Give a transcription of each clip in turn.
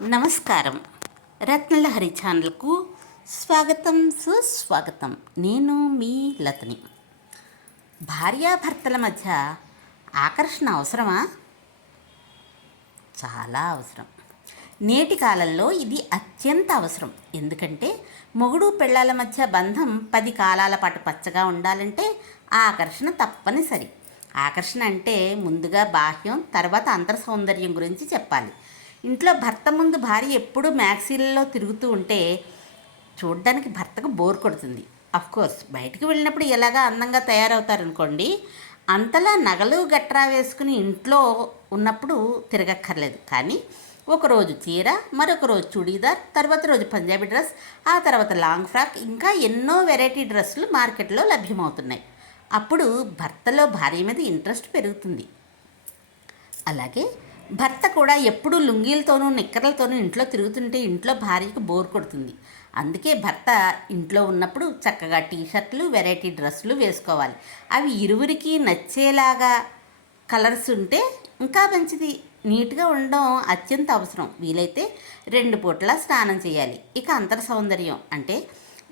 నమస్కారం. రత్నలహరి ఛానల్కు స్వాగతం, సుస్వాగతం. నేను మీ లతని. భార్యాభర్తల మధ్య ఆకర్షణ అవసరమా? చాలా అవసరం. నేటి కాలంలో ఇది అత్యంత అవసరం. ఎందుకంటే మొగుడు పెళ్ళాల మధ్య బంధం 10 కాలాల పాటు పచ్చగా ఉండాలంటే ఆకర్షణ తప్పనిసరి. ఆకర్షణ అంటే ముందుగా బాహ్యం, తర్వాత అంతర్ సౌందర్యం గురించి చెప్పాలి. ఇంట్లో భర్త ముందు భార్య ఎప్పుడూ మ్యాక్సీలలో తిరుగుతూ ఉంటే చూడ్డానికి భర్తకు బోర్ కొడుతుంది. కోర్స్ బయటికి వెళ్ళినప్పుడు ఎలాగా అందంగా తయారవుతారనుకోండి, అంతలా నగలు గట్రా వేసుకుని ఇంట్లో ఉన్నప్పుడు తిరగక్కర్లేదు. కానీ ఒకరోజు చీర, మరొక రోజు చుడీదార్, తర్వాత రోజు పంజాబీ డ్రెస్, ఆ తర్వాత లాంగ్ ఫ్రాక్, ఇంకా ఎన్నో వెరైటీ డ్రెస్సులు మార్కెట్లో లభ్యమవుతున్నాయి. అప్పుడు భర్తలో భార్య మీద ఇంట్రెస్ట్ పెరుగుతుంది. అలాగే భర్త కూడా ఎప్పుడూ లుంగీలతోనూ నిక్కర్లతోనూ ఇంట్లో తిరుగుతుంటే ఇంట్లో భార్యకు బోర్ కొడుతుంది. అందుకే భర్త ఇంట్లో ఉన్నప్పుడు చక్కగా టీషర్ట్లు, వెరైటీ డ్రెస్సులు వేసుకోవాలి. అవి ఇరువురికి నచ్చేలాగా కలర్స్ ఉంటే ఇంకా మంచిది. నీట్గా ఉండడం అత్యంత అవసరం. వీలైతే 2 పూటలా స్నానం చేయాలి. ఇక అంతర్ సౌందర్యం అంటే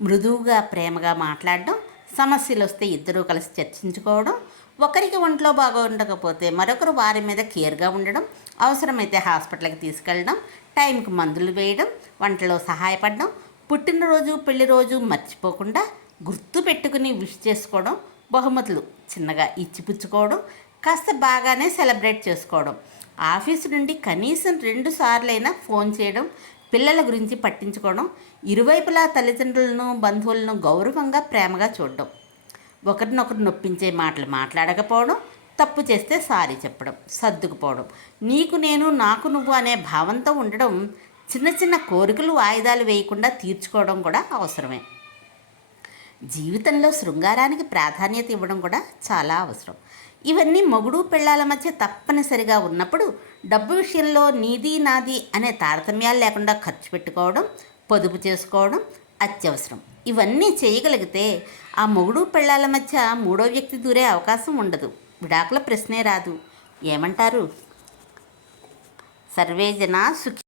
మృదువుగా ప్రేమగా మాట్లాడడం, సమస్యలు వస్తే ఇద్దరూ కలిసి చర్చించుకోవడం, ఒకరికి ఒంట్లో బాగుండకపోతే మరొకరు వారి మీద కేర్గా ఉండడం, అవసరమైతే హాస్పిటల్కి తీసుకెళ్ళడం, టైంకి మందులు వేయడం, వంటలో సహాయపడడం, పుట్టినరోజు పెళ్లి రోజు మర్చిపోకుండా గుర్తు పెట్టుకుని విష్ చేసుకోవడం, బహుమతులు చిన్నగా ఇచ్చిపుచ్చుకోవడం, కాస్త బాగానే సెలబ్రేట్ చేసుకోవడం, ఆఫీసు నుండి కనీసం 2 సార్లైనా ఫోన్ చేయడం, పిల్లల గురించి పట్టించుకోవడం, ఇరువైపులా తల్లిదండ్రులను బంధువులను గౌరవంగా ప్రేమగా చూడడం, ఒకరినొకరు నొప్పించే మాటలు మాట్లాడకపోవడం, తప్పు చేస్తే సారీ చెప్పడం, సర్దుకుపోవడం, నీకు నేను నాకు నువ్వు అనే భావంతో ఉండడం, చిన్న చిన్న కోరికలు వాయిదాలు వేయకుండా తీర్చుకోవడం కూడా అవసరమే. జీవితంలో శృంగారానికి ప్రాధాన్యత ఇవ్వడం కూడా చాలా అవసరం. ఇవన్నీ మొగుడు పెళ్ళాల మధ్య తప్పనిసరిగా ఉన్నప్పుడు డబ్బు విషయంలో నీది నాది అనే తారతమ్యాలు లేకుండా ఖర్చు పెట్టుకోవడం, పొదుపు చేసుకోవడం అత్యవసరం. ఇవన్నీ చేయగలిగితే ఆ మొగుడు పెళ్ళాల మధ్య మూడో వ్యక్తి దూరే అవకాశం ఉండదు. విడాకుల ప్రశ్నే రాదు. ఏమంటారు? సర్వే జనా సుఖి